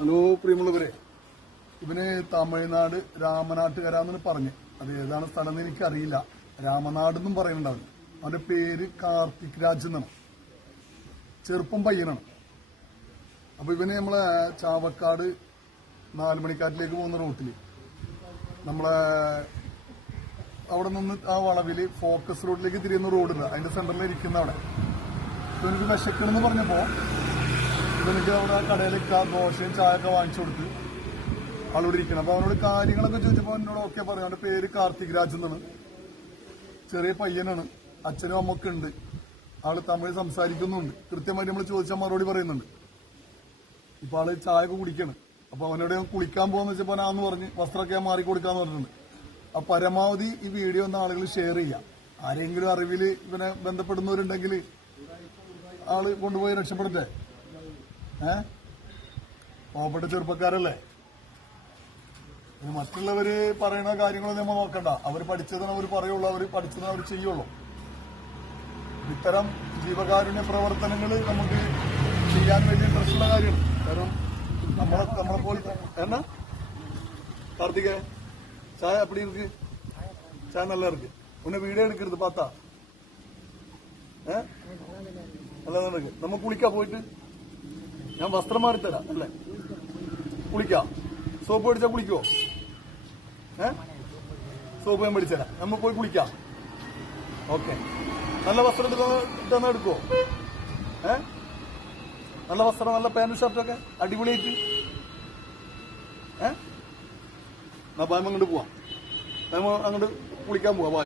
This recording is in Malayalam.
ഹലോ പ്രിയമുള്ളവരെ, ഇവന് തമിഴ്നാട് രാമനാട്ടുകര എന്ന് പറഞ്ഞ്, അത് ഏതാണ് സ്ഥലം എന്ന് എനിക്കറിയില്ല. രാമനാട് എന്നും പറയുന്നുണ്ടാവും. അവന്റെ പേര് കാർത്തിക് രാജ് എന്നാണ്. ചെറുപ്പം പയ്യനാണ്. അപ്പൊ ഇവന് നമ്മളെ ചാവക്കാട് 4 മണിക്കാട്ടിലേക്ക് പോകുന്ന റൂട്ടില് നമ്മളെ അവിടെ നിന്ന് ആ വളവില് ഫോക്കസ് റോഡിലേക്ക് തിരിയുന്ന റോഡില്ല, അതിന്റെ സെന്ററിൽ ഇരിക്കുന്ന അവിടെ ഇവനക്ക് വിശക്കണമെന്ന് പറഞ്ഞപ്പോ ഇവനക്ക് അവിടെ കടയിലേക്ക് ആ ദോശയും ചായയൊക്കെ വാങ്ങിച്ചു കൊടുത്ത് ആളോട് ഇരിക്കണം. അപ്പൊ അവനോട് കാര്യങ്ങളൊക്കെ ചോദിച്ചപ്പോ എന്നോട് ഓക്കെ പറഞ്ഞു. അവന്റെ പേര് കാർത്തിക് രാജ് എന്നാണ്. ചെറിയ പയ്യനാണ്. അച്ഛനും അമ്മൊക്കെ ഉണ്ട്. ആള് തമിഴ് സംസാരിക്കുന്നുണ്ട്. കൃത്യമായിട്ട് നമ്മൾ ചോദിച്ചാൽ മറുപടി പറയുന്നുണ്ട്. ഇപ്പൊ ആള് ചായയൊക്കെ കുടിക്കാണ്. അപ്പൊ അവനോട് കുളിക്കാൻ പോകാന്ന് വെച്ചപ്പോ ഞാന്ന് പറഞ്ഞ് വസ്ത്രമൊക്കെ ഞാൻ മാറിക്കൊടുക്കാന്ന് പറഞ്ഞിട്ടുണ്ട്. അപ്പൊ പരമാവധി ഈ വീഡിയോ ഒന്ന് ആളുകൾ ഷെയർ ചെയ്യാം. ആരെങ്കിലും അറിവില് ഇവനെ ബന്ധപ്പെടുന്നവരുണ്ടെങ്കിൽ ആള് കൊണ്ടുപോയി രക്ഷപ്പെടുത്തേ. പാവപ്പെട്ട ചെറുപ്പക്കാരല്ലേ. മറ്റുള്ളവര് പറയുന്ന കാര്യങ്ങളൊന്നും നമ്മൾ നോക്കണ്ട. അവർ പഠിച്ചതിന് അവർ പറയുള്ളൂ, അവർ പഠിച്ചതിന് അവർ ചെയ്യുള്ളൂ. ഇത്തരം ജീവകാരുണ്യ പ്രവർത്തനങ്ങൾ നമുക്ക് ചെയ്യാൻ വലിയ ഇൻട്രസ്റ്റ് ഉള്ള കാര്യമാണ്. കാരണം നമ്മളെ പോലെ എന്നാ കാർത്തികേ ചായ അപ്പടി ഇருக்கு, ചായ നല്ല ഇருக்கு. ഉന്നെ വീഡിയോ എടുക്കരുത് പാത്താ. നല്ലതാണ് ഇருக்கு. നമ്മ കുളിക്കാ പോയിട്ട് ഞാൻ വസ്ത്രം മാറിത്തരാം അല്ലേ? കുളിക്കാം. സോപ്പ് മേടിച്ചാ കുളിക്കുവോ? സോപ്പ് ഞാൻ മേടിച്ചരാം. നമ്മ പോയി കുളിക്കാം. ഓക്കെ. നല്ല വസ്ത്രം ഇട്ടെന്നാ എടുക്കുവോ? നല്ല വസ്ത്രം, നല്ല പാന്റും ഷർട്ടൊക്കെ അടിപൊളിയായിട്ട്. എന്നാ അങ്ങോട്ട് പോവാം. അങ്ങോട്ട് കുളിക്കാൻ പോവാ.